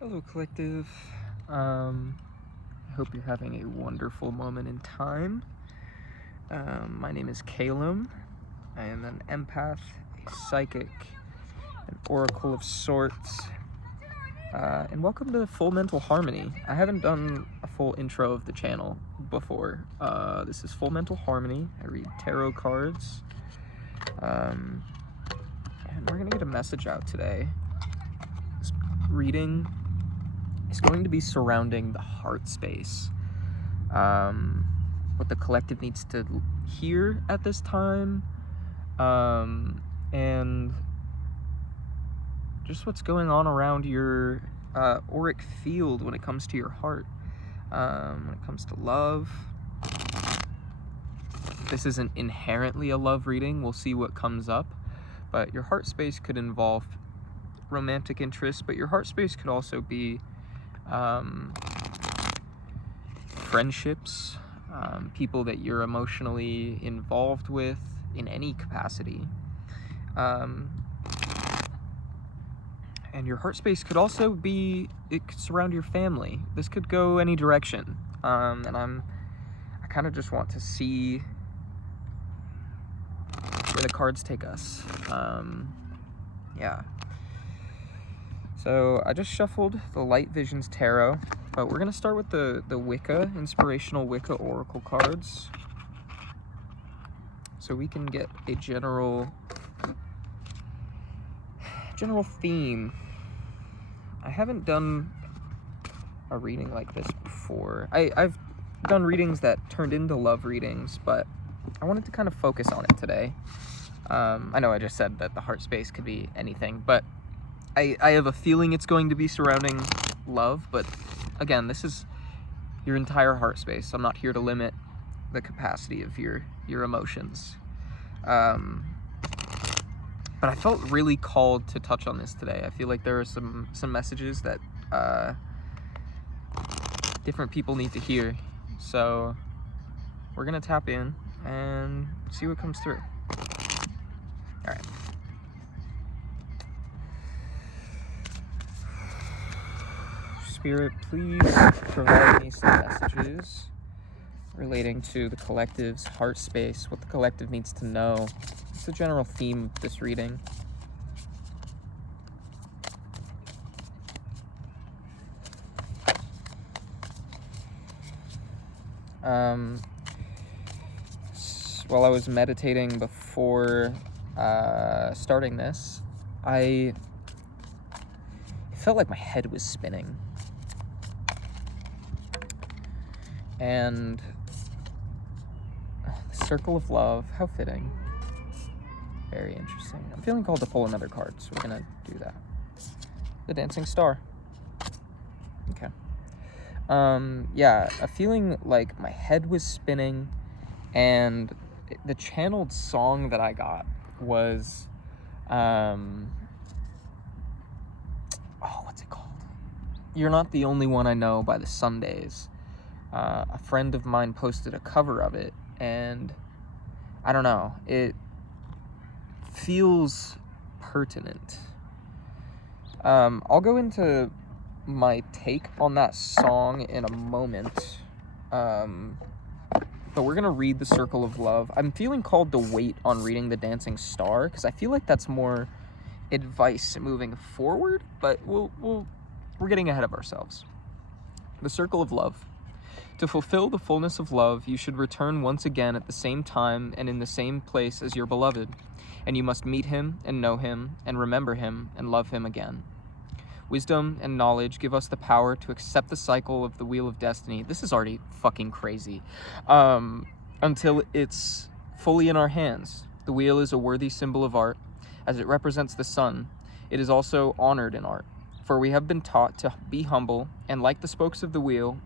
Hello, collective. I hope you're having a wonderful moment in time. My name is Kaelem. I am an empath, a psychic, an oracle of sorts. And welcome to Full Mental Harmony. I haven't done a full intro of the channel before. This is Full Mental Harmony. I read tarot cards. And we're gonna get a message out today. This reading is going to be surrounding the heart space. What the collective needs to hear at this time, and just what's going on around your auric field when it comes to your heart, when it comes to love. This isn't inherently a love reading. We'll see what comes up, but your heart space could involve romantic interest, but your heart space could also be friendships, people that you're emotionally involved with in any capacity. And your heart space could also be, it could surround your family. This could go any direction. And I kind of just want to see where the cards take us. Yeah. So I just shuffled the Light Visions Tarot, but we're going to start with the Wicca, Inspirational Wicca Oracle cards, so we can get a general theme. I haven't done a reading like this before. I've done readings that turned into love readings, but I wanted to kind of focus on it today. I know I just said that the heart space could be anything, but I have a feeling it's going to be surrounding love, but again, this is your entire heart space. I'm not here to limit the capacity of your emotions. But I felt really called to touch on this today. I feel like there are some messages that different people need to hear. So we're gonna tap in and see what comes through. All right. Spirit, please provide me some messages relating to the collective's heart space, what the collective needs to know. It's the general theme of this reading. While I was meditating before starting this, I felt like my head was spinning. And the Circle of Love, how fitting. Very interesting. I'm feeling called to pull another card, so we're gonna do that. The Dancing Star. Okay. Yeah, a feeling like my head was spinning, and the channeled song that I got was, what's it called? You're Not the Only One I Know by the Sundays. A friend of mine posted a cover of it, and I don't know, it feels pertinent. I'll go into my take on that song in a moment, but we're gonna read the Circle of Love. I'm feeling called to wait on reading the Dancing Star because I feel like that's more advice moving forward, but we're getting ahead of ourselves. The Circle of Love. To fulfill the fullness of love, you should return once again at the same time and in the same place as your beloved, and you must meet him and know him and remember him and love him again. Wisdom and knowledge give us the power to accept the cycle of the wheel of destiny. This is already fucking crazy. Until it's fully in our hands. The wheel is a worthy symbol of art, as it represents the sun. It is also honored in art, for we have been taught to be humble, and like the spokes of the wheel,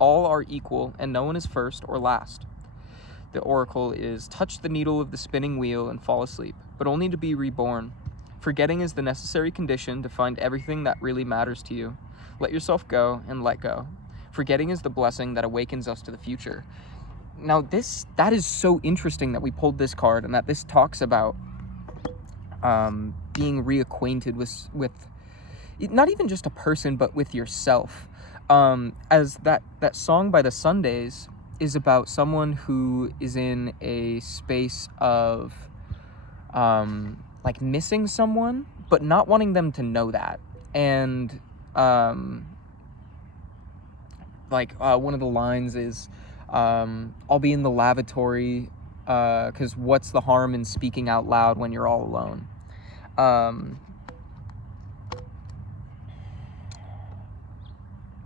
all are equal, and no one is first or last. The oracle is, touch the needle of the spinning wheel and fall asleep, but only to be reborn. Forgetting is the necessary condition to find everything that really matters to you. Let yourself go and let go. Forgetting is the blessing that awakens us to the future. Now that is so interesting that we pulled this card and that this talks about being reacquainted with not even just a person, but with yourself. As that song by the Sundays is about someone who is in a space of like missing someone, but not wanting them to know that. And one of the lines is, I'll be in the lavatory, 'cause what's the harm in speaking out loud when you're all alone?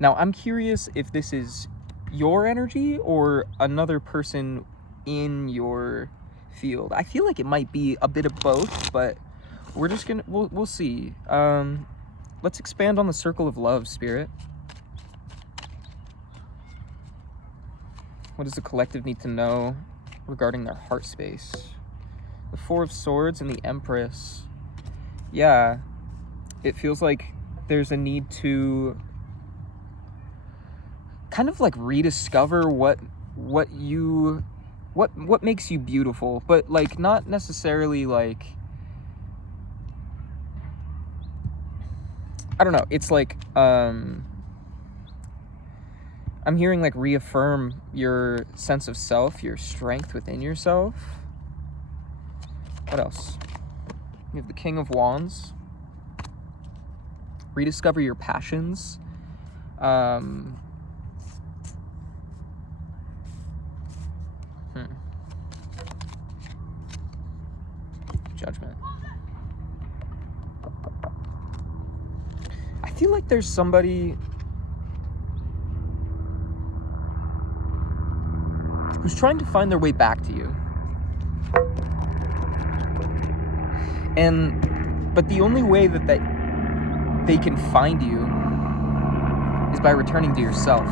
Now, I'm curious if this is your energy or another person in your field. I feel like it might be a bit of both, but we're just gonna, we'll see. Let's expand on the circle of love, Spirit. What does the collective need to know regarding their heart space? The Four of Swords and the Empress. Yeah, it feels like there's a need to kind of like rediscover what makes you beautiful, but like not necessarily like, I don't know. It's like I'm hearing like reaffirm your sense of self, your strength within yourself. What else? You have the King of Wands. Rediscover your passions. Judgment. I feel like there's somebody who's trying to find their way back to you. But the only way that they can find you is by returning to yourself.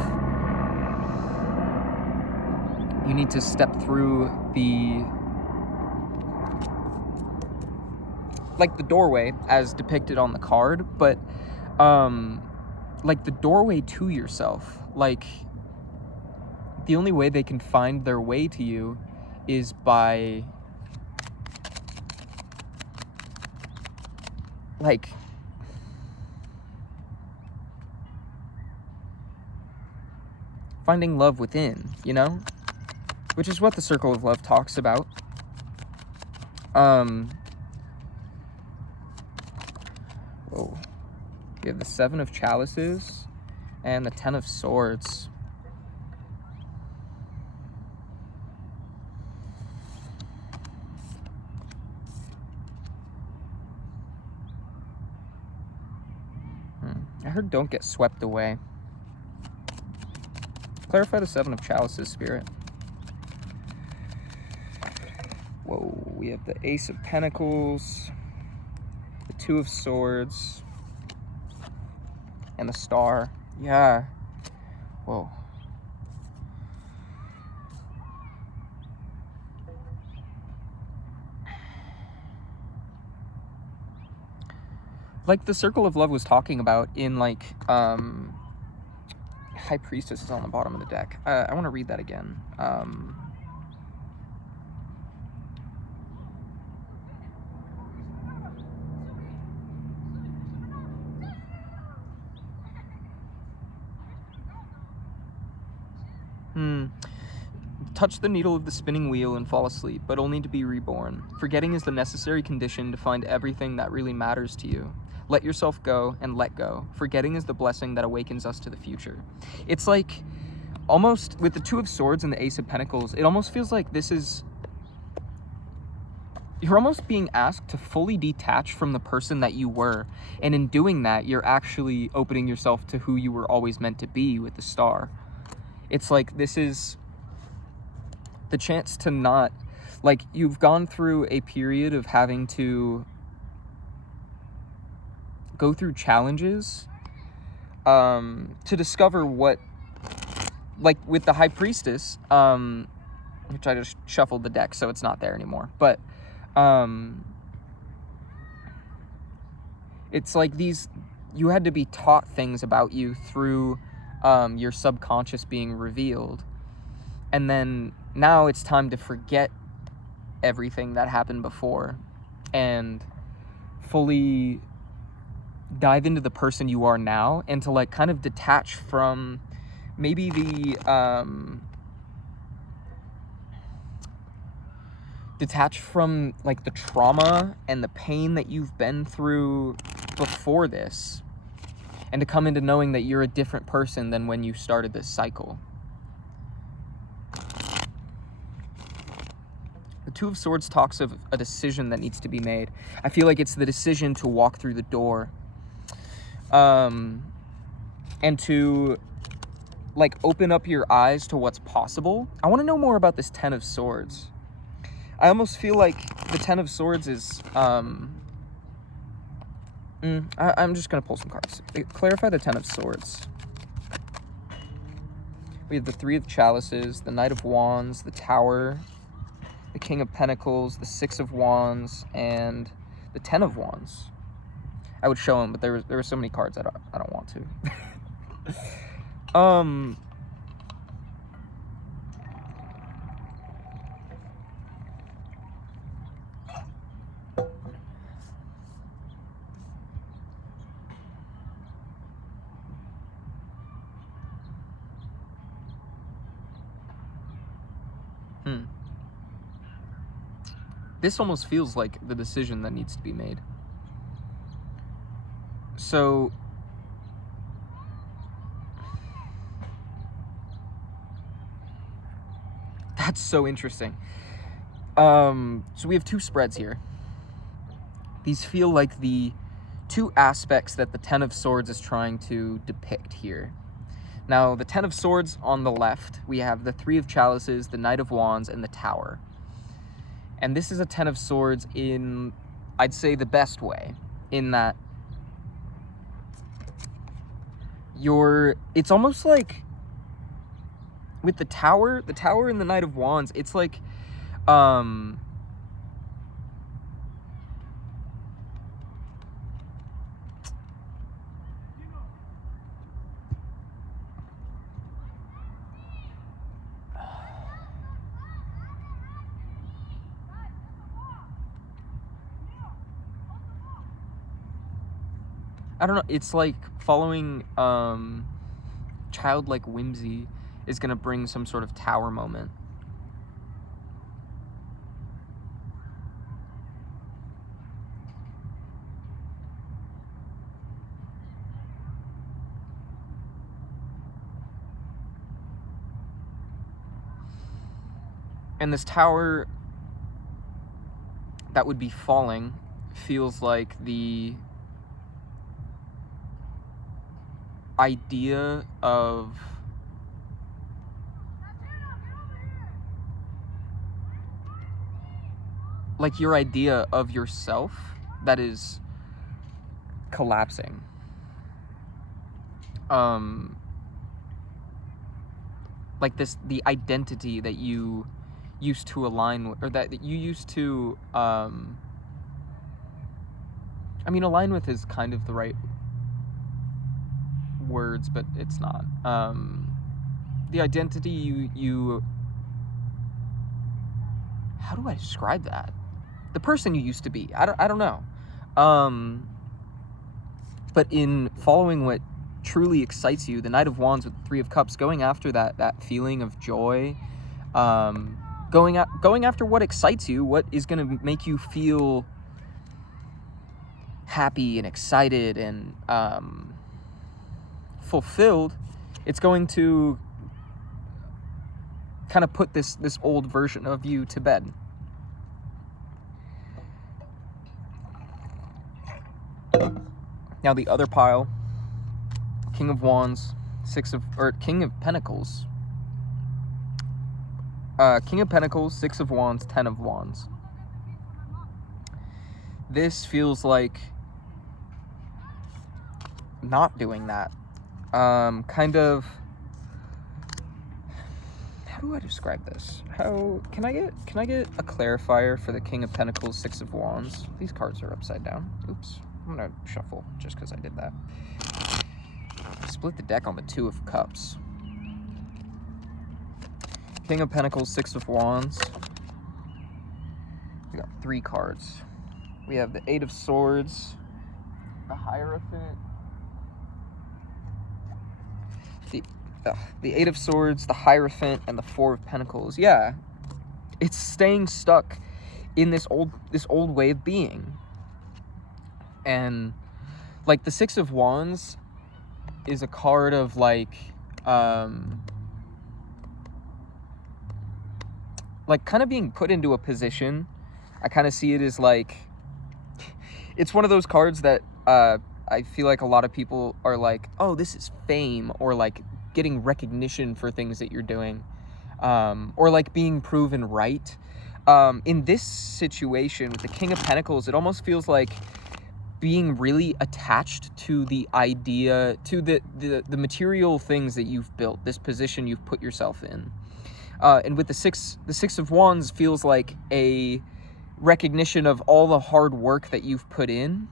You need to step through the doorway as depicted on the card, but like the doorway to yourself. Like the only way they can find their way to you is by like finding love within, you know? Which is what the circle of love talks about. Whoa. You have the Seven of Chalices and the Ten of Swords. I heard don't get swept away. Clarify the Seven of Chalices, Spirit. Whoa, we have the Ace of Pentacles, the Two of Swords, and the Star. Yeah. Whoa. Like the Circle of Love was talking about in like High Priestess is on the bottom of the deck. I want to read that again. Touch the needle of the spinning wheel and fall asleep, but only to be reborn. Forgetting is the necessary condition to find everything that really matters to you. Let yourself go and let go. Forgetting is the blessing that awakens us to the future. It's like, almost, with the Two of Swords and the Ace of Pentacles, it almost feels like this is... You're almost being asked to fully detach from the person that you were. And in doing that, you're actually opening yourself to who you were always meant to be with the Star. It's like, this is the chance to not... Like, you've gone through a period of having to go through challenges to discover what, like with the High Priestess, which I just shuffled the deck so it's not there anymore, but it's like these, you had to be taught things about you through your subconscious being revealed, and then now it's time to forget everything that happened before and fully dive into the person you are now and to like kind of detach from maybe the like the trauma and the pain that you've been through before this, and to come into knowing that you're a different person than when you started this cycle. The Two of Swords talks of a decision that needs to be made. I feel like it's the decision to walk through the door, and to like open up your eyes to what's possible. I want to know more about this Ten of Swords. I almost feel like the Ten of Swords is I'm just gonna pull some cards. Clarify the Ten of Swords. We have the Three of Chalices, the Knight of Wands, the Tower, the King of Pentacles, the Six of Wands, and the Ten of Wands. I would show them, but there were so many cards I don't want to. This almost feels like the decision that needs to be made. So that's so interesting. So we have two spreads here. These feel like the two aspects that the Ten of Swords is trying to depict here. Now, the Ten of Swords on the left, we have the Three of Chalices, the Knight of Wands, and the Tower. And this is a Ten of Swords in, I'd say, the best way, in that it's almost like with the Tower and the Knight of Wands, it's like, I don't know, it's like following childlike whimsy is going to bring some sort of tower moment. And this tower that would be falling feels like the idea of like your idea of yourself that is collapsing. Like the identity that you used to align with, or that you used to align with is kind of the right words, but it's not. The identity you how do I describe that? The person you used to be. I don't know. But in following what truly excites you, the Knight of Wands with the Three of Cups, going after that feeling of joy, going after what excites you, what is going to make you feel happy and excited and fulfilled. It's going to kind of put this old version of you to bed. Now the other pile, King of Wands, King of Pentacles. King of Pentacles, Six of Wands, Ten of Wands. This feels like not doing that. Kind of, how do I describe this? How can I get a clarifier for the King of Pentacles, Six of Wands? These cards are upside down. Oops. I'm gonna shuffle just because I did that. Split the deck on the Two of Cups. King of Pentacles, Six of Wands. We got three cards. We have the Eight of Swords, the Hierophant, the Eight of Swords, the Hierophant, and the Four of Pentacles. Yeah, it's staying stuck in this old way of being. And like the Six of Wands is a card of like kind of being put into a position. I kind of see it as like, it's one of those cards that I feel like a lot of people are like, oh, this is fame, or like getting recognition for things that you're doing, or like being proven right. In this situation with the King of Pentacles, it almost feels like being really attached to the idea, to the material things that you've built, this position you've put yourself in. And with the Six of Wands feels like a recognition of all the hard work that you've put in.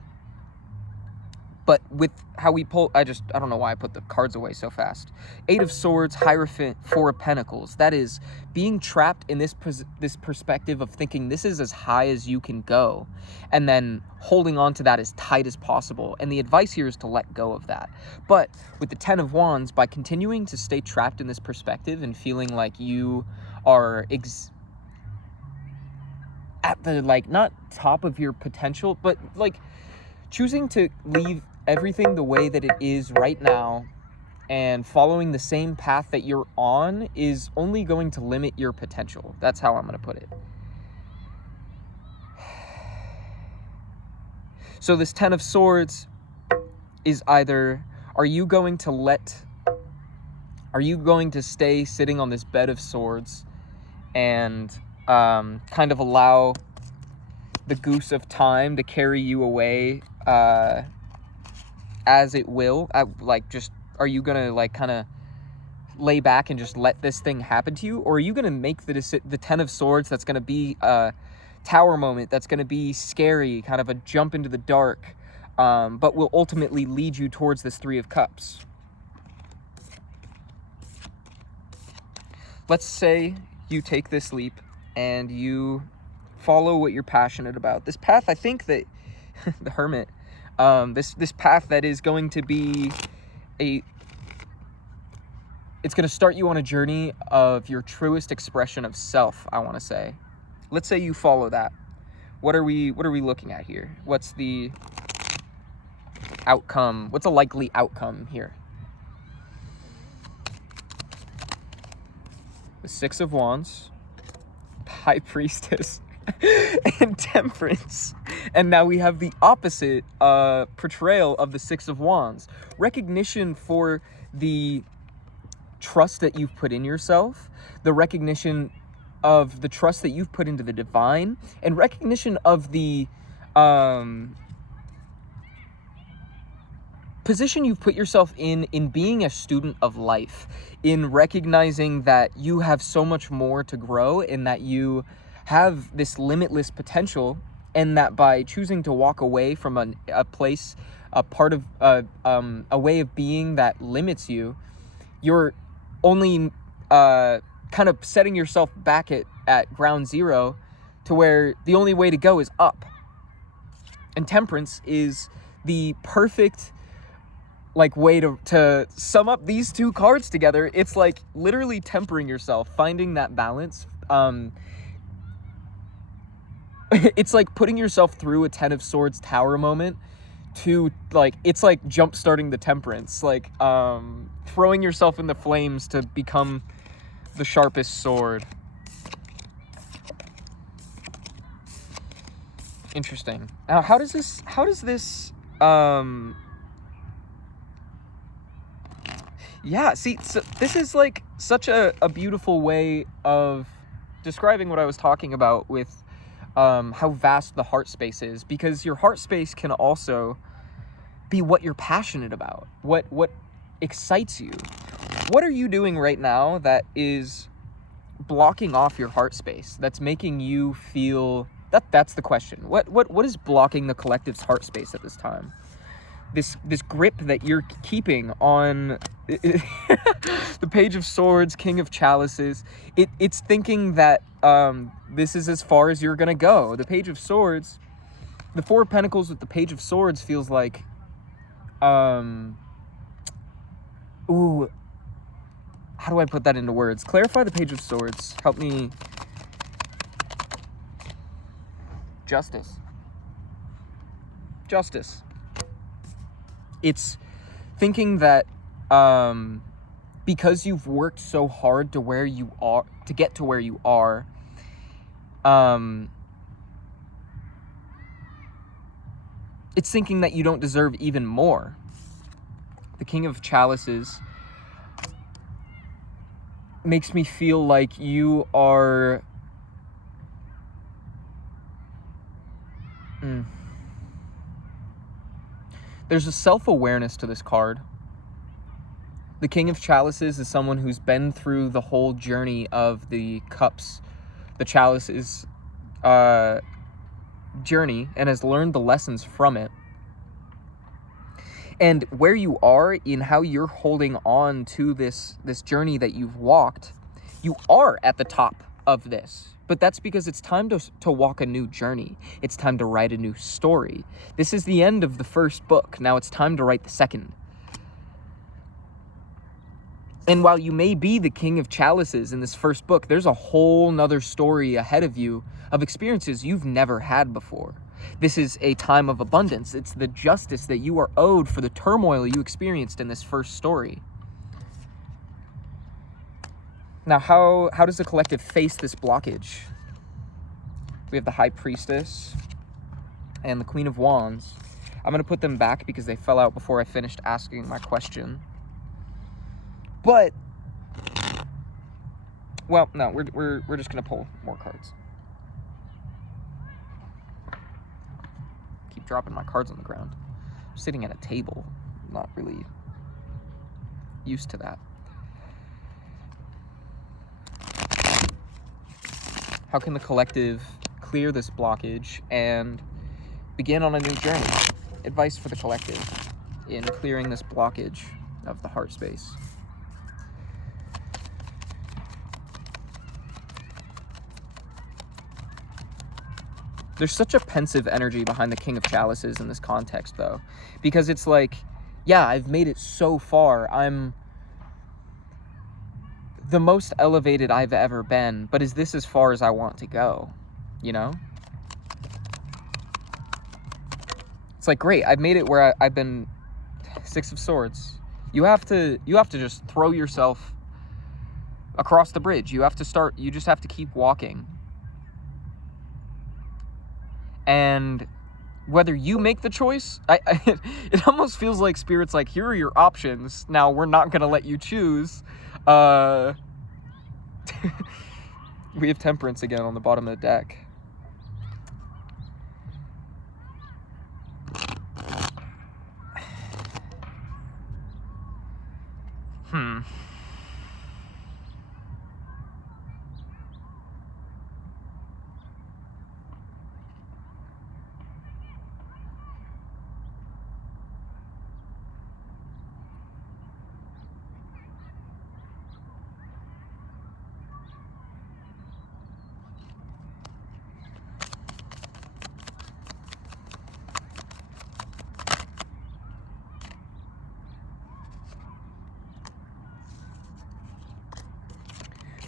But with how we pull, I don't know why I put the cards away so fast. Eight of Swords, Hierophant, Four of Pentacles. That is being trapped in this perspective of thinking this is as high as you can go, and then holding on to that as tight as possible. And the advice here is to let go of that. But with the Ten of Wands, by continuing to stay trapped in this perspective and feeling like you are at the, like, not top of your potential, but like choosing to leave everything the way that it is right now and following the same path that you're on is only going to limit your potential. That's how I'm going to put it. So this Ten of Swords is either, are you going to stay sitting on this bed of swords and kind of allow the goose of time to carry you away as it will? Are you gonna like kind of lay back and just let this thing happen to you, or are you gonna make the Ten of Swords that's gonna be a tower moment, that's gonna be scary, kind of a jump into the dark, but will ultimately lead you towards this Three of Cups? Let's say you take this leap and you follow what you're passionate about. This path, I think that the Hermit, this path that is going to be it's going to start you on a journey of your truest expression of self, I want to say. Let's say you follow that. What are we looking at here? What's the outcome? What's a likely outcome here? The Six of Wands, High Priestess, and Temperance. And now we have the opposite portrayal of the Six of Wands. Recognition for the trust that you've put in yourself, the recognition of the trust that you've put into the divine, and recognition of the position you've put yourself in being a student of life, in recognizing that you have so much more to grow and that you have this limitless potential, and that by choosing to walk away from a place, a part of a way of being that limits you, you're only kind of setting yourself back at ground zero to where the only way to go is up. And Temperance is the perfect like way to sum up these two cards together. It's like literally tempering yourself, finding that balance. It's like putting yourself through a Ten of Swords tower moment to like, it's like jump starting the Temperance, like throwing yourself in the flames to become the sharpest sword. Interesting. Now, how does this yeah, see, so this is like such a beautiful way of describing what I was talking about with how vast the heart space is, because your heart space can also be what you're passionate about, what excites you. What are you doing right now that is blocking off your heart space, that's making you feel that's the question. What is blocking the collective's heart space at this time? This grip that you're keeping on the Page of Swords, King of Chalices, it's thinking that this is as far as you're gonna go. The Page of Swords, the Four of Pentacles with the Page of Swords feels like Ooh, how do I put that into words? Clarify the Page of Swords. Help me. Justice. Justice. It's thinking that because you've worked so hard to where you are, to get to where you are, it's thinking that you don't deserve even more. The King of Chalices makes me feel like you are... There's a self-awareness to this card. The King of Chalices is someone who's been through the whole journey of the cups, the chalices journey, and has learned the lessons from it. And where you are in how you're holding on to this journey that you've walked, you are at the top of this. But that's because it's time to walk a new journey. It's time to write a new story. This is the end of the first book. Now it's time to write the second. And while you may be the King of Chalices in this first book, there's a whole nother story ahead of you of experiences you've never had before. This is a time of abundance. It's the justice that you are owed for the turmoil you experienced in this first story. Now, how does the collective face this blockage? We have the High Priestess and the Queen of Wands. I'm going to put them back because they fell out before I finished asking my question. But, well, no, we're just going to pull more cards. Keep dropping my cards on the ground. I'm sitting at a table. I'm not really used to that. How can the collective clear this blockage and begin on a new journey? Advice for the collective in clearing this blockage of the heart space. There's such a pensive energy behind the King of Chalices in this context, though, because it's like, yeah, I've made it so far. I'm the most elevated I've ever been, but is this as far as I want to go? You know? It's like, great, I've made it where I've been Six of Swords. You have to just throw yourself across the bridge. You just have to keep walking. And whether you make the choice, it almost feels like Spirit's like, here are your options. Now we're not going to let you choose. We have Temperance again on the bottom of the deck.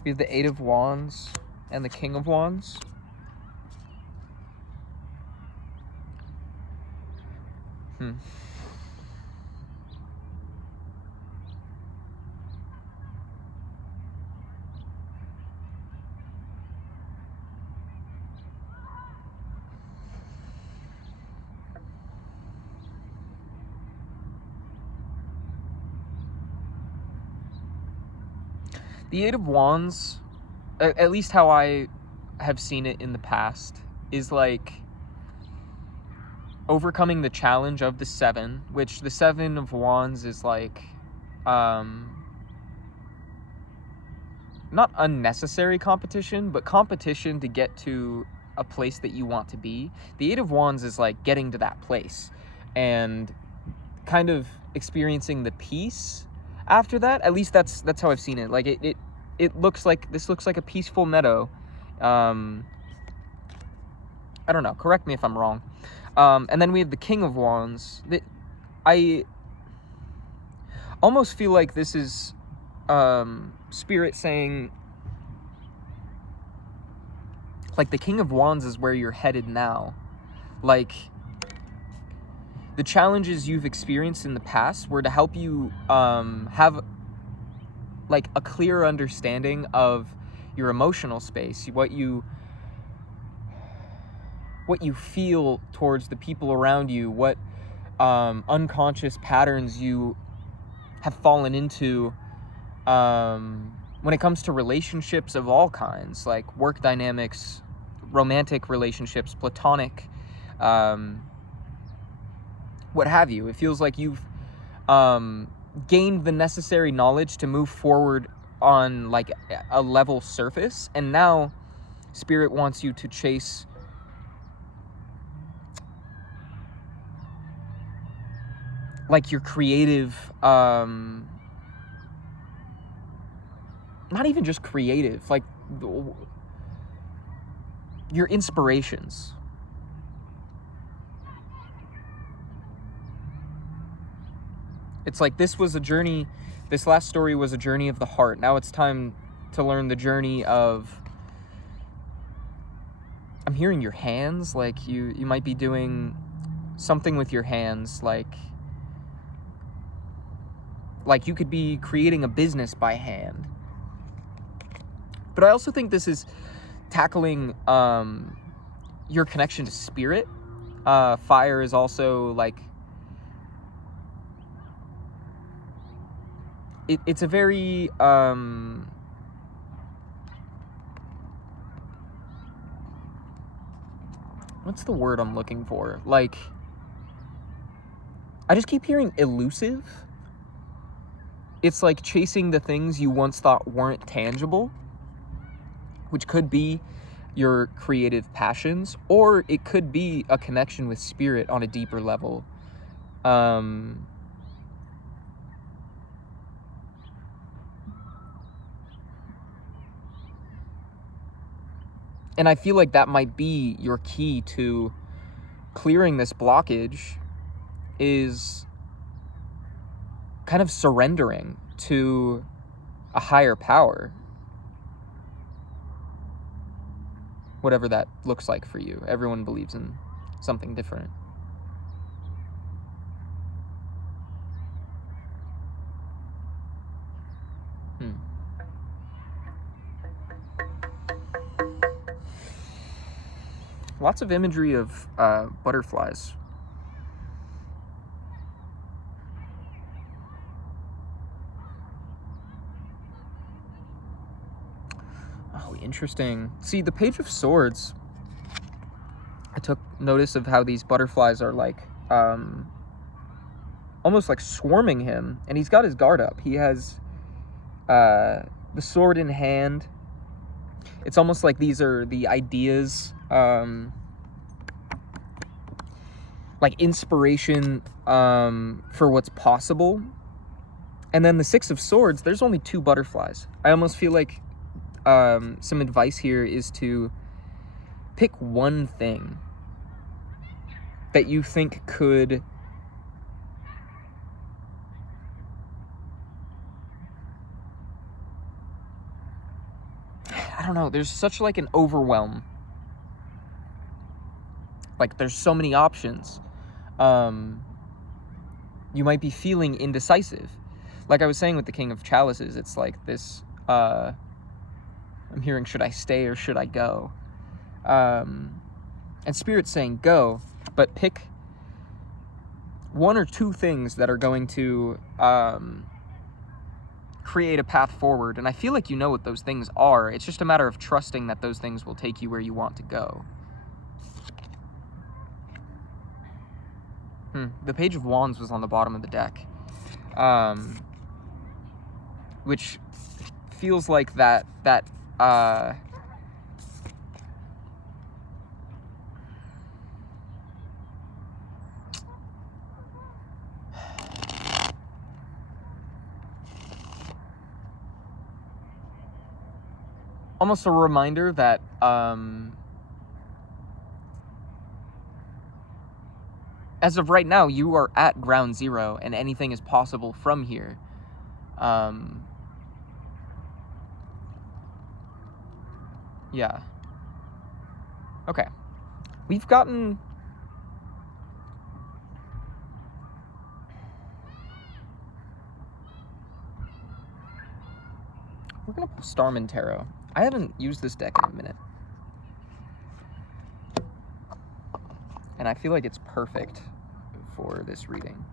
We have the Eight of Wands and the King of Wands. The Eight of Wands, at least how I have seen it in the past, is like overcoming the challenge of the Seven, which the Seven of Wands is like, not unnecessary competition, but competition to get to a place that you want to be. The Eight of Wands is like getting to that place and kind of experiencing the peace after that. At least that's how I've seen it. Like it looks like, this looks like a peaceful meadow. I don't know, correct me if I'm wrong. And then we have the King of Wands. almost feel like this is Spirit saying, like, the King of Wands is where you're headed now. Like, the challenges you've experienced in the past were to help you have, like, a clear understanding of your emotional space, what you feel towards the people around you, what unconscious patterns you have fallen into when it comes to relationships of all kinds, like work dynamics, romantic relationships, platonic, what have you. It feels like you've gained the necessary knowledge to move forward on like a level surface, and now Spirit wants you to chase like your creative, not even just creative, like your inspirations. It's like this last story was a journey of the heart. Now it's time to learn the journey of, I'm hearing your hands, like you might be doing something with your hands, like you could be creating a business by hand. But I also think this is tackling your connection to spirit. Fire is also like, it's a very what's the word I'm looking for? Like, I just keep hearing elusive. It's like chasing the things you once thought weren't tangible, which could be your creative passions, or it could be a connection with spirit on a deeper level. And I feel like that might be your key to clearing this blockage, is kind of surrendering to a higher power, whatever that looks like for you. Everyone believes in something different. Lots of imagery of butterflies. Oh, interesting. See, the Page of Swords, I took notice of how these butterflies are like almost like swarming him, and he's got his guard up. He has the sword in hand. It's almost like these are the ideas, like inspiration for what's possible. And then the Six of Swords, there's only two butterflies. I almost feel like some advice here is to pick one thing that you think could I don't know, there's such like an overwhelm. Like there's so many options. You might be feeling indecisive. Like I was saying with the King of Chalices, it's like this, I'm hearing, should I stay or should I go? And Spirit's saying go, but pick one or two things that are going to create a path forward. And I feel like you know what those things are. It's just a matter of trusting that those things will take you where you want to go. The Page of Wands was on the bottom of the deck, which feels like that almost a reminder that as of right now, you are at ground zero and anything is possible from here. Yeah. Okay. We've gotten... We're going to pull Starman Tarot. I haven't used this deck in a minute. And I feel like it's perfect for this reading.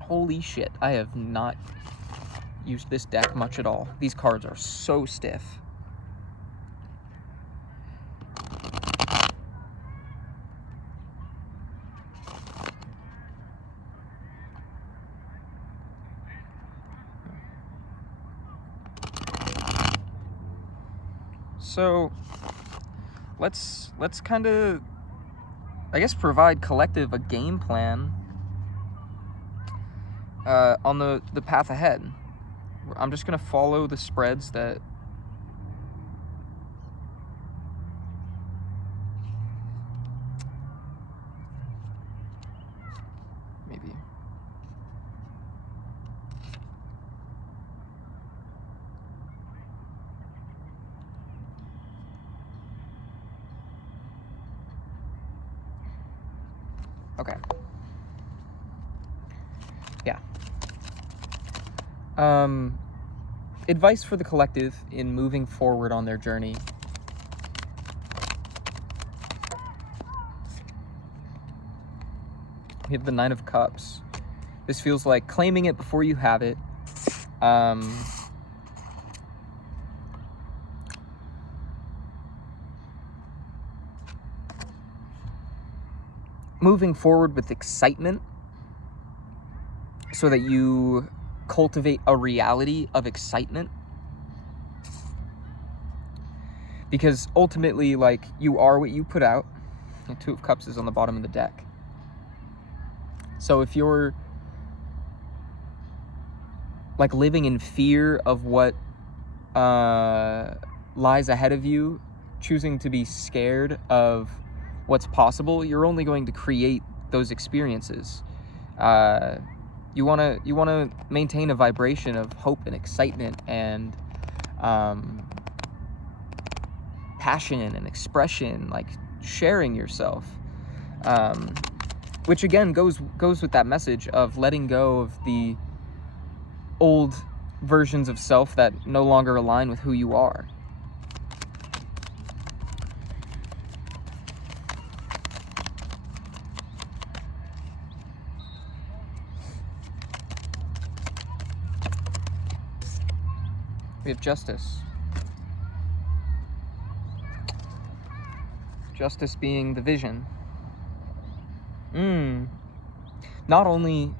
Holy shit, I have not used this deck much at all. These cards are so stiff. So let's kind of, I guess, provide collective a game plan on the path ahead. I'm just gonna follow the spreads that maybe. Okay. Yeah. Advice for the collective in moving forward on their journey. We have the Nine of Cups. This feels like claiming it before you have it. Moving forward with excitement so that you cultivate a reality of excitement. Because ultimately, like, you are what you put out. The Two of Cups is on the bottom of the deck. So if you're like living in fear of what lies ahead of you, choosing to be scared of what's possible, you're only going to create those experiences. You want to maintain a vibration of hope and excitement and passion and expression, like sharing yourself, which again goes with that message of letting go of the old versions of self that no longer align with who you are. We have Justice. Justice being the vision. Not only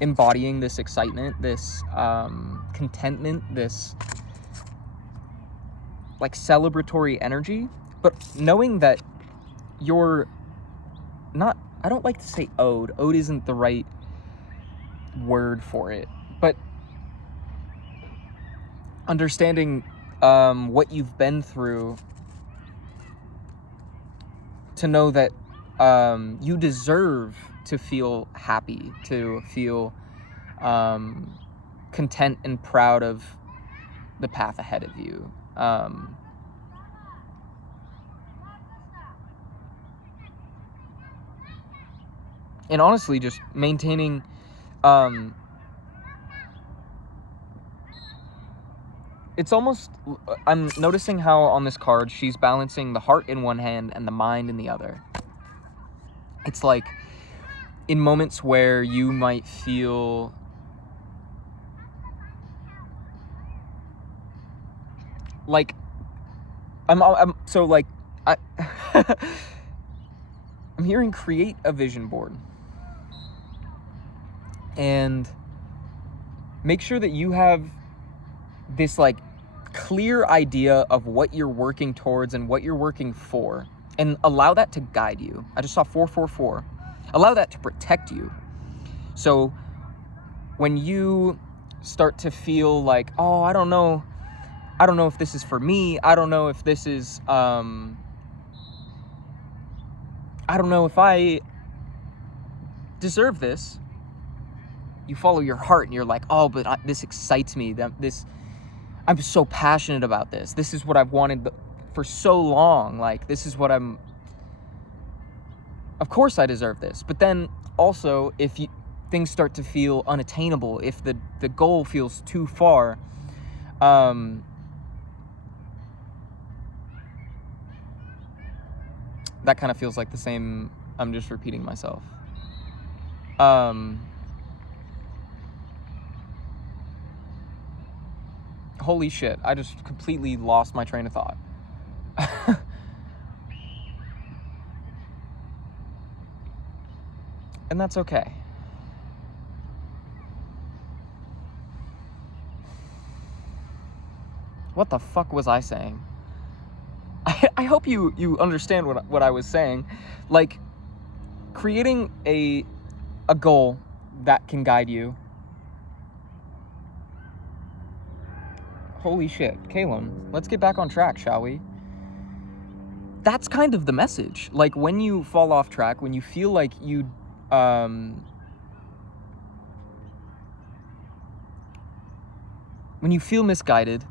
embodying this excitement, this contentment, this like celebratory energy, but knowing that you're not, I don't like to say owed. Owed isn't the right word for it, but understanding what you've been through to know that you deserve to feel happy, to feel content and proud of the path ahead of you. And honestly, just maintaining it's almost, I'm noticing how on this card she's balancing the heart in one hand and the mind in the other. It's like in moments where you might feel like I'm so like I'm hearing create a vision board and make sure that you have this like clear idea of what you're working towards and what you're working for, and allow that to guide you. I just saw 444. Allow that to protect you. So when you start to feel like, oh, I don't know if this is for me, I don't know if this is I don't know if I deserve this. You follow your heart and you're like, oh, but this excites me. I'm so passionate about this. This is what I've wanted for so long. Like, this is what of course I deserve this. But then also, if things start to feel unattainable, if the goal feels too far, that kind of feels like the same, I'm just repeating myself. Holy shit, I just completely lost my train of thought. And that's okay. What the fuck was I saying? I hope you understand what I was saying. Like, creating a goal that can guide you. Holy shit, Kaelem, let's get back on track, shall we? That's kind of the message. Like, when you fall off track, when you feel like when you feel misguided,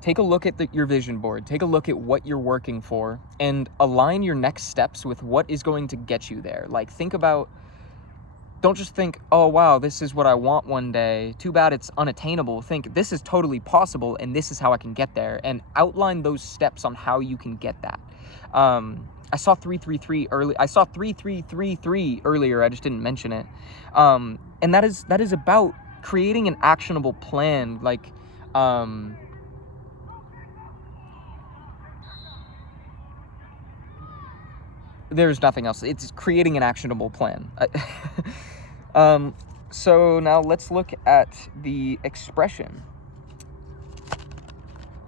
take a look at your vision board, take a look at what you're working for, and align your next steps with what is going to get you there. Like, don't just think, oh wow, this is what I want one day, too bad it's unattainable. Think, this is totally possible and this is how I can get there, and outline those steps on how you can get that. I saw 333 early. I saw 3333 earlier. I just didn't mention it. And that is about creating an actionable plan. Like, there's nothing else. It's creating an actionable plan. So now let's look at the expression.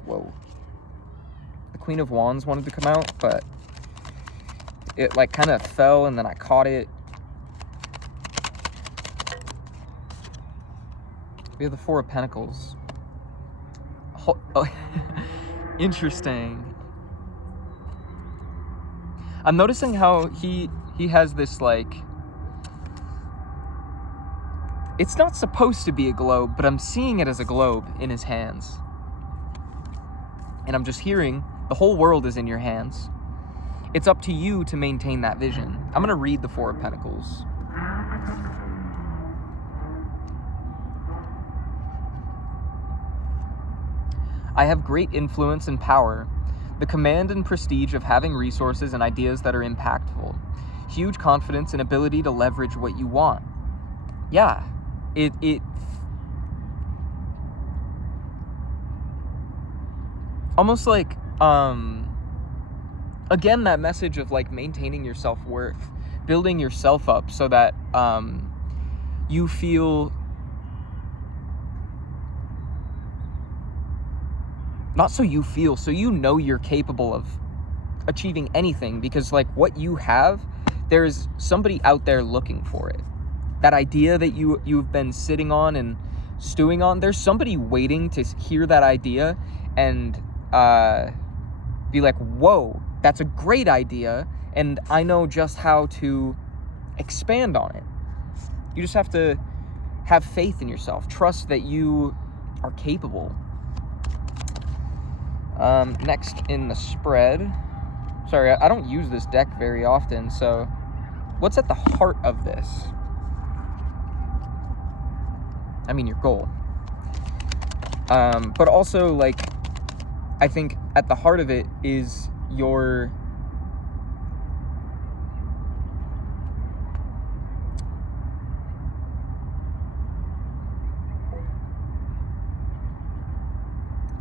Whoa. The Queen of Wands wanted to come out, but it like kind of fell and then I caught it. We have the Four of Pentacles. Oh, interesting. I'm noticing how he has this, like, it's not supposed to be a globe, but I'm seeing it as a globe in his hands. And I'm just hearing, the whole world is in your hands. It's up to you to maintain that vision. I'm going to read the Four of Pentacles. I have great influence and power, the command and prestige of having resources and ideas that are impactful, huge confidence and ability to leverage what you want. Yeah, it almost like, again, that message of like maintaining your self-worth, building yourself up so that you feel, not so you feel, so you know you're capable of achieving anything, because like what you have, there's somebody out there looking for it. That idea that you've been sitting on and stewing on, there's somebody waiting to hear that idea and be like, whoa, that's a great idea, and I know just how to expand on it. You just have to have faith in yourself, trust that you are capable. Next in the spread, sorry, I don't use this deck very often, so what's at the heart of this? I mean, your goal. But also, like, I think at the heart of it is your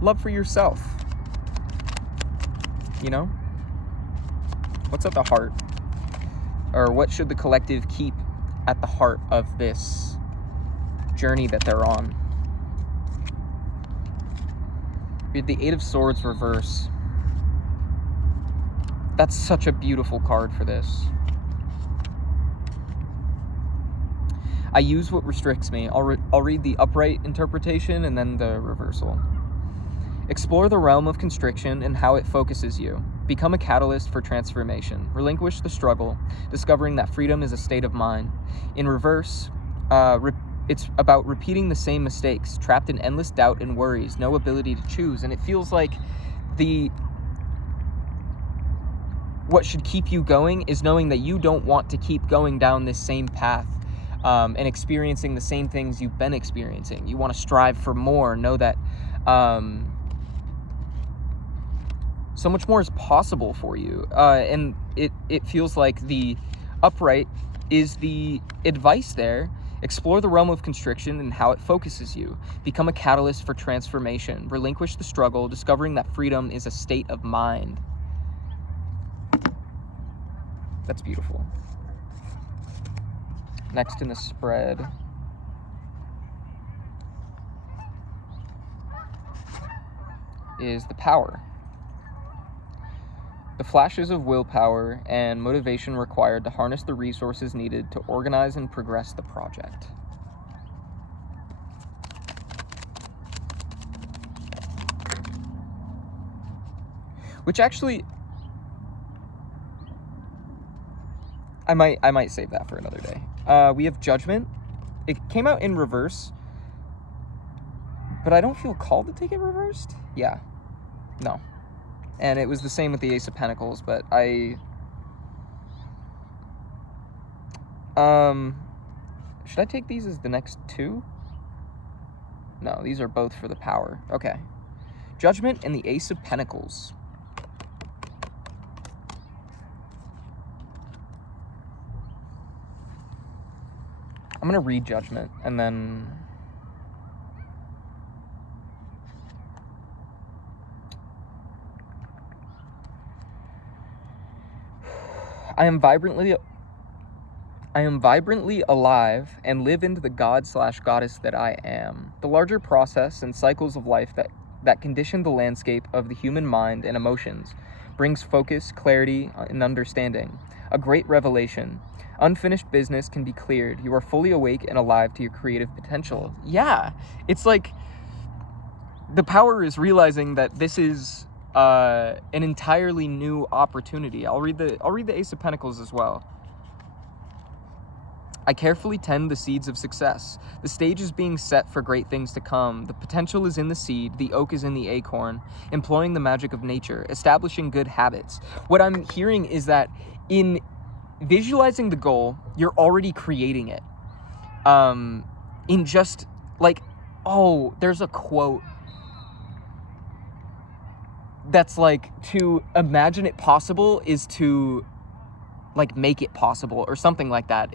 love for yourself. You know? What's at the heart? Or what should the collective keep at the heart of this journey that they're on? We have the Eight of Swords reverse. That's such a beautiful card for this. I use what restricts me. I'll read the upright interpretation and then the reversal. Explore the realm of constriction and how it focuses you. Become a catalyst for transformation. Relinquish the struggle, discovering that freedom is a state of mind. In reverse, it's about repeating the same mistakes, trapped in endless doubt and worries, no ability to choose. And it feels like what should keep you going is knowing that you don't want to keep going down this same path and experiencing the same things you've been experiencing. You want to strive for more, know that so much more is possible for you. And it feels like the upright is the advice there. Explore the realm of constriction and how it focuses you. Become a catalyst for transformation. Relinquish the struggle, discovering that freedom is a state of mind. That's beautiful. Next in the spread is the power. The flashes of willpower and motivation required to harness the resources needed to organize and progress the project. Which actually, I might save that for another day. We have Judgment. It came out in reverse, but I don't feel called to take it reversed. Yeah. No. And it was the same with the Ace of Pentacles, but should I take these as the next two? No, these are both for the power. Okay. Judgment and the Ace of Pentacles. I'm going to read Judgment and then I am vibrantly alive and live into the god/goddess that I am. The larger process and cycles of life that condition the landscape of the human mind and emotions brings focus, clarity, and understanding. A great revelation. Unfinished business can be cleared. You are fully awake and alive to your creative potential. Yeah, it's like the power is realizing that this is an entirely new opportunity. I'll read the Ace of Pentacles as well. I carefully tend the seeds of success. The stage is being set for great things to come. The potential is in the seed. The oak is in the acorn. Employing the magic of nature. Establishing good habits. What I'm hearing is that in visualizing the goal, you're already creating it. In just like, there's a quote that's like, to imagine it possible is to like make it possible or something like that.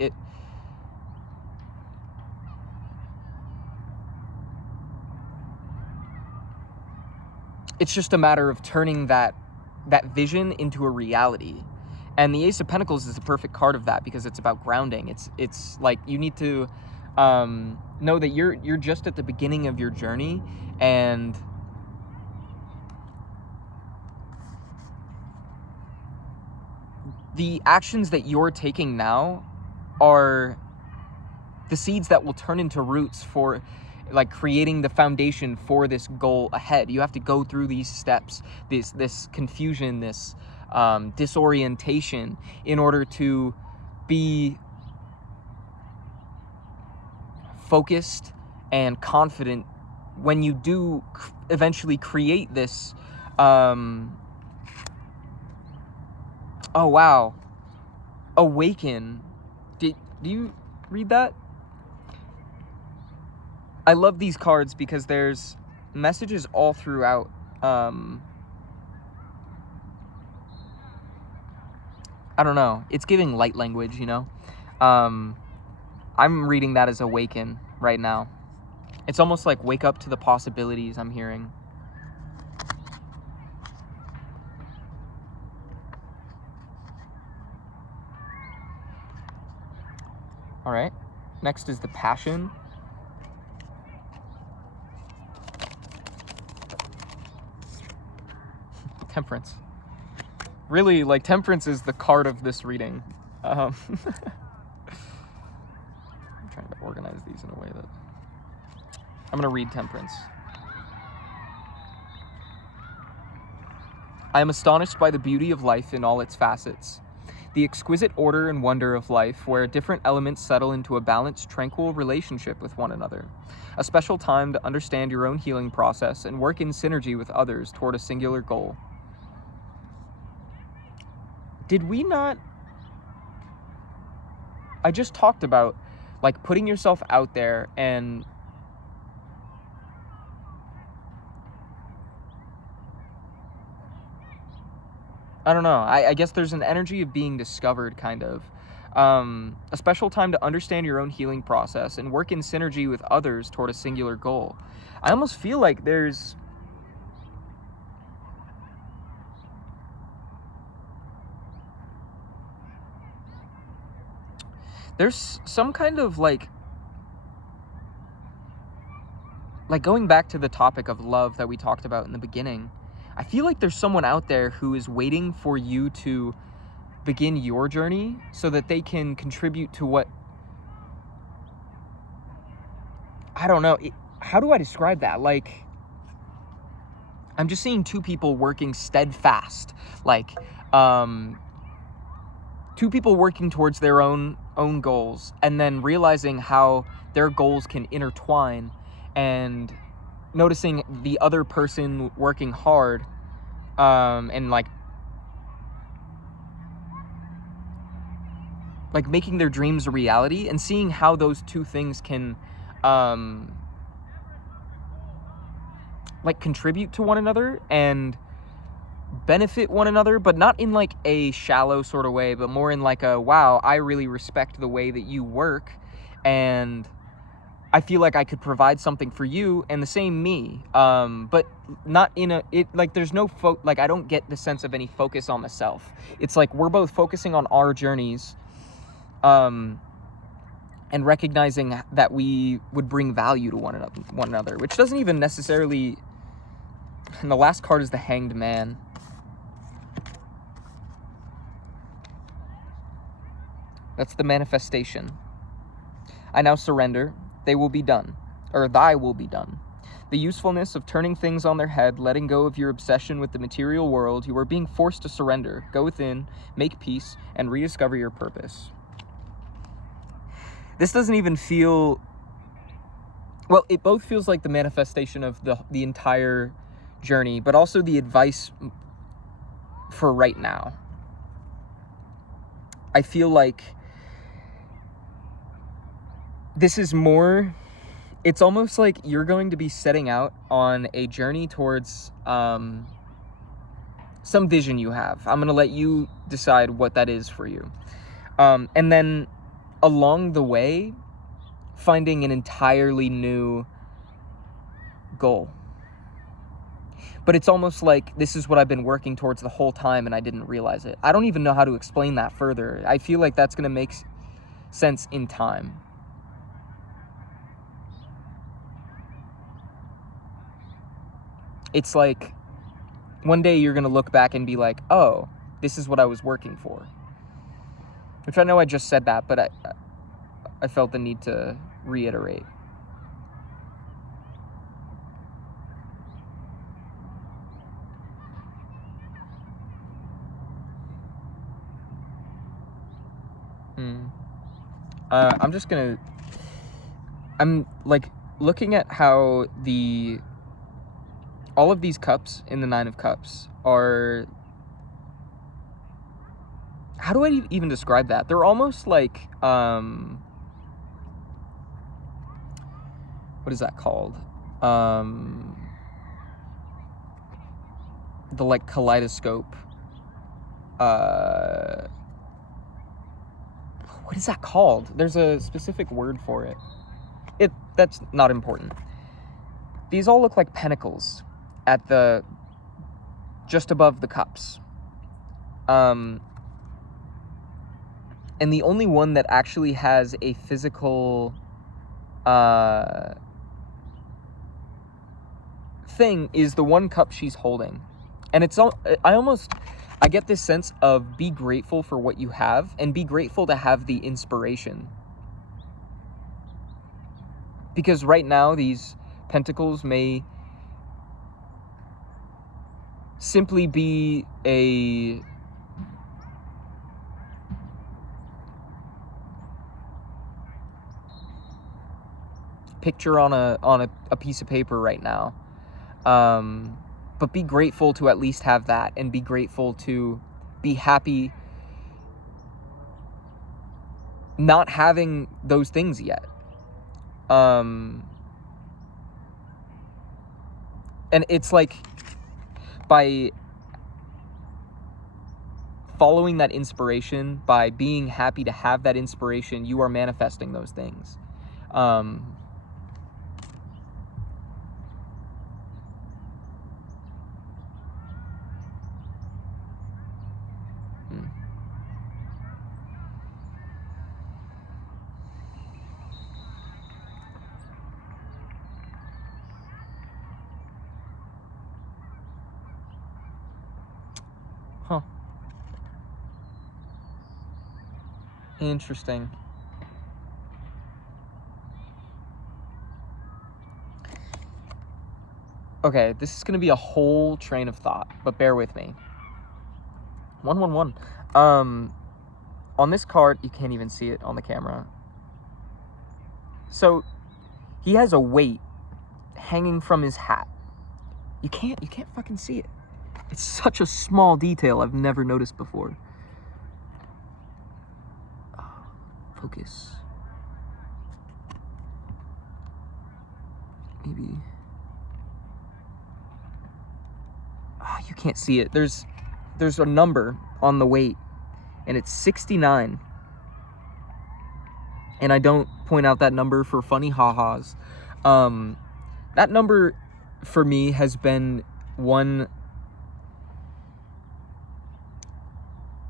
It's just a matter of turning that vision into a reality. And the Ace of Pentacles is the perfect card of that because it's about grounding. It's like you need to know that you're just at the beginning of your journey, and the actions that you're taking now are the seeds that will turn into roots for like creating the foundation for this goal ahead. You have to go through these steps, this confusion, this disorientation in order to be focused and confident when you do eventually create this. Awaken. Do you read that? I love these cards because there's messages all throughout. I don't know. It's giving light language, you know? I'm reading that as awaken right now. It's almost like wake up to the possibilities I'm hearing. All right. Next is the passion. Temperance. Really, like, temperance is the card of this reading. I'm trying to organize these in a way that... I'm going to read temperance. I am astonished by the beauty of life in all its facets. The exquisite order and wonder of life, where different elements settle into a balanced, tranquil relationship with one another. A special time to understand your own healing process and work in synergy with others toward a singular goal. Did we not... I just talked about, like, putting yourself out there and... I don't know. I guess there's an energy of being discovered, kind of. A special time to understand your own healing process and work in synergy with others toward a singular goal. I almost feel like there's some kind of like going back to the topic of love that we talked about in the beginning. I feel like there's someone out there who is waiting for you to begin your journey so that they can contribute to what... I don't know. How do I describe that? Like, I'm just seeing two people working steadfast. Like, two people working towards their own goals, and then realizing how their goals can intertwine, and noticing the other person working hard, and like making their dreams a reality, and seeing how those two things can like contribute to one another and benefit one another, but not in like a shallow sort of way, but more in like a, wow, I really respect the way that you work, and I feel like I could provide something for you, and the same me, but not in a, it like there's no like I don't get the sense of any focus on the self. It's like we're both focusing on our journeys, and recognizing that we would bring value to one another, which doesn't even necessarily... And the last card is the Hanged Man. That's the manifestation. I now surrender. They will be done. Or thy will be done. The usefulness of turning things on their head, letting go of your obsession with the material world, you are being forced to surrender. Go within, make peace, and rediscover your purpose. This doesn't even feel... Well, it both feels like the manifestation of the entire journey, but also the advice for right now. I feel like this is more... It's almost like you're going to be setting out on a journey towards some vision you have. I'm going to let you decide what that is for you. And then along the way, finding an entirely new goal. But it's almost like this is what I've been working towards the whole time and I didn't realize it. I don't even know how to explain that further. I feel like that's going to make sense in time. It's like one day you're going to look back and be like, oh, this is what I was working for. Which I know I just said that, but I felt the need to reiterate. I'm like looking at how all of these cups in the Nine of Cups are... How do I even describe that? They're almost like, what is that called? The like kaleidoscope. What is that called? There's a specific word for it. That's not important. These all look like pentacles at just above the cups. And the only one that actually has a physical thing is the one cup she's holding. And I get this sense of be grateful for what you have and be grateful to have the inspiration. Because right now, these pentacles may simply be a picture on a piece of paper right now. But be grateful to at least have that, and be grateful to be happy not having those things yet. And it's like, by following that inspiration, by being happy to have that inspiration, you are manifesting those things. Huh. Interesting. Okay, this is going to be a whole train of thought, but bear with me. 111. On this card, you can't even see it on the camera. So, he has a weight hanging from his hat. You can't fucking see it. It's such a small detail I've never noticed before. Focus. Maybe. You can't see it. There's a number on the weight, and it's 69. And I don't point out that number for funny ha-has. That number for me has been one.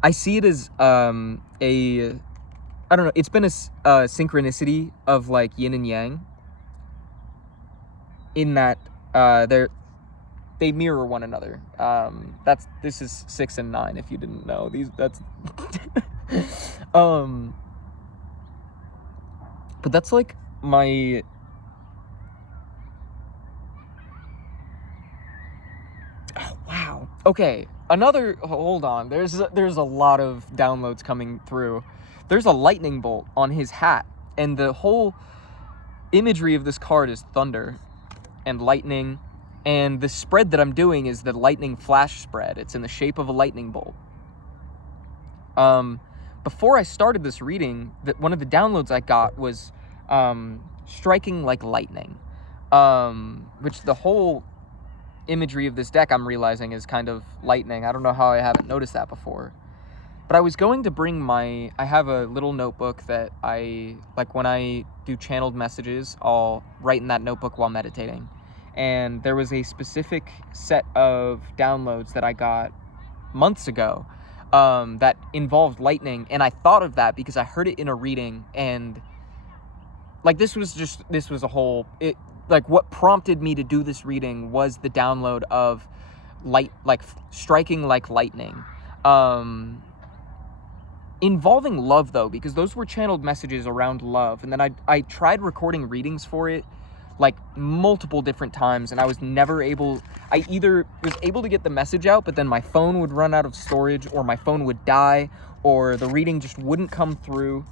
I see it as I don't know, it's been a synchronicity of like yin and yang, in that they mirror one another. This is 6 and 9, if you didn't know. That's but that's like my wow. Okay, hold on. There's a lot of downloads coming through. There's a lightning bolt on his hat, and the whole imagery of this card is thunder and lightning, and the spread that I'm doing is the lightning flash spread. It's in the shape of a lightning bolt. Before I started this reading, one of the downloads I got was striking like lightning, which the whole imagery of this deck, I'm realizing, is kind of lightning. I don't know how I haven't noticed that before. But I was going to bring I have a little notebook that when I do channeled messages, I'll write in that notebook while meditating. And there was a specific set of downloads that I got months ago that involved lightning. And I thought of that because I heard it in a reading, and what prompted me to do this reading was the download of striking like lightning. Involving love, though, because those were channeled messages around love. And then I tried recording readings for it like multiple different times, and I was never able. I either was able to get the message out, but then my phone would run out of storage, or my phone would die, or the reading just wouldn't come through.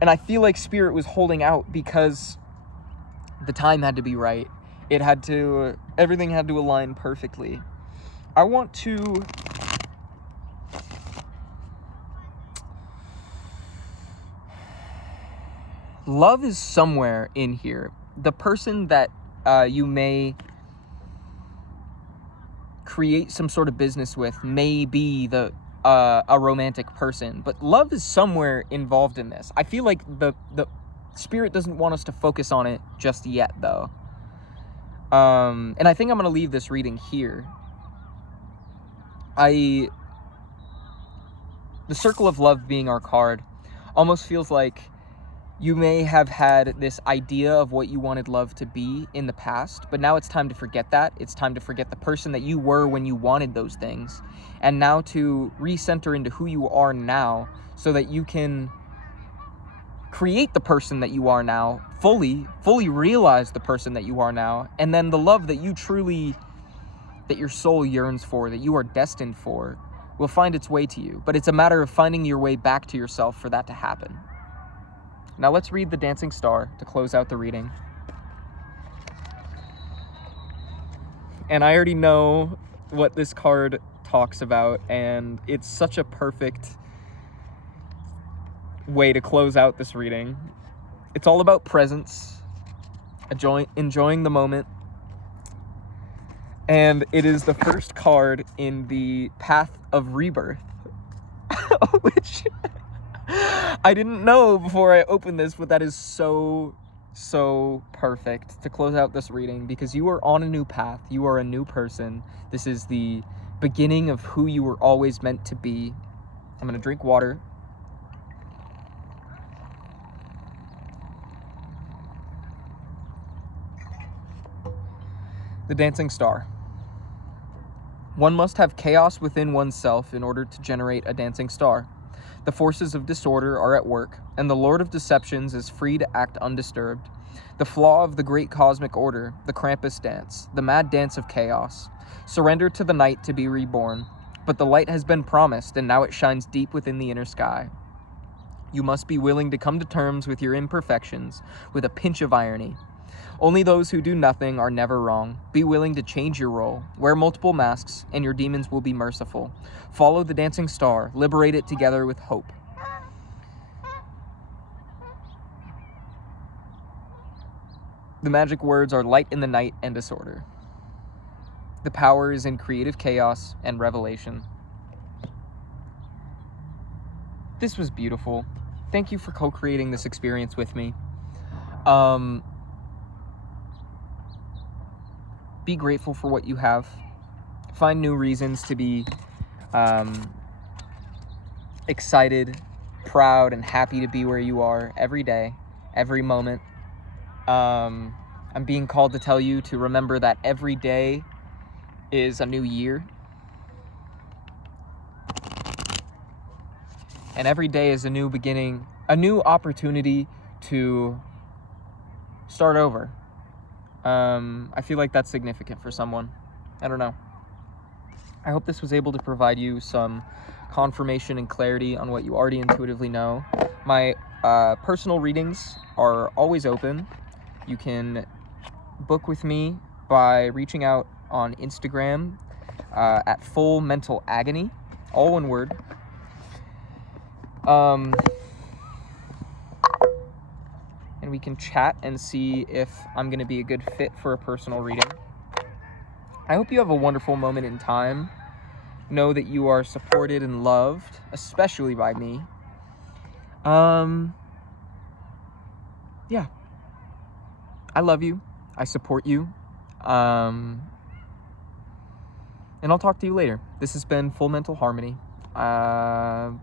And I feel like Spirit was holding out because the time had to be right. Everything had to align perfectly. I want to love is somewhere in here. The person that you may create some sort of business with may be a romantic person, but love is somewhere involved in this. I feel like the Spirit doesn't want us to focus on it just yet, though. And I think I'm going to leave this reading here. The Circle of Love being our card almost feels like you may have had this idea of what you wanted love to be in the past, but now it's time to forget that. It's time to forget the person that you were when you wanted those things, and now to recenter into who you are now, so that you can create the person that you are now, fully realize the person that you are now, and then the love that you truly that your soul yearns for, that you are destined for, will find its way to you. But it's a matter of finding your way back to yourself for that to happen. Now let's read the Dancing Star to close out the reading. And I already know what this card talks about, and it's such a perfect way to close out this reading. It's all about presence, enjoying the moment, and it is the first card in the Path of Rebirth, which I didn't know before I opened this, but that is so perfect to close out this reading, because you are on a new path. You are a new person. This is the beginning of who you were always meant to be. I'm gonna drink water. The Dancing Star. One must have chaos within oneself in order to generate a dancing star. The forces of disorder are at work, and the Lord of Deceptions is free to act undisturbed. The flaw of the great cosmic order, the Krampus dance, the mad dance of chaos. Surrender to the night to be reborn. But the light has been promised, and now it shines deep within the inner sky. You must be willing to come to terms with your imperfections, with a pinch of irony. Only those who do nothing are never wrong. Be willing to change your role. Wear multiple masks, and your demons will be merciful. Follow the dancing star. Liberate it together with hope. The magic words are light in the night and disorder. The power is in creative chaos and revelation. This was beautiful. Thank you for co-creating this experience with me. Be grateful for what you have. Find new reasons to be excited, proud, and happy to be where you are every day, every moment. I'm being called to tell you to remember that every day is a new year. And every day is a new beginning, a new opportunity to start over. I feel like that's significant for someone. I don't know. I hope this was able to provide you some confirmation and clarity on what you already intuitively know. My personal readings are always open. You can book with me by reaching out on Instagram at Full Mental Agony, all one word. And we can chat and see if I'm going to be a good fit for a personal reading. I hope you have a wonderful moment in time. Know that you are supported and loved, especially by me. Yeah. I love you. I support you. And I'll talk to you later. This has been Full Mental Harmony. Bye.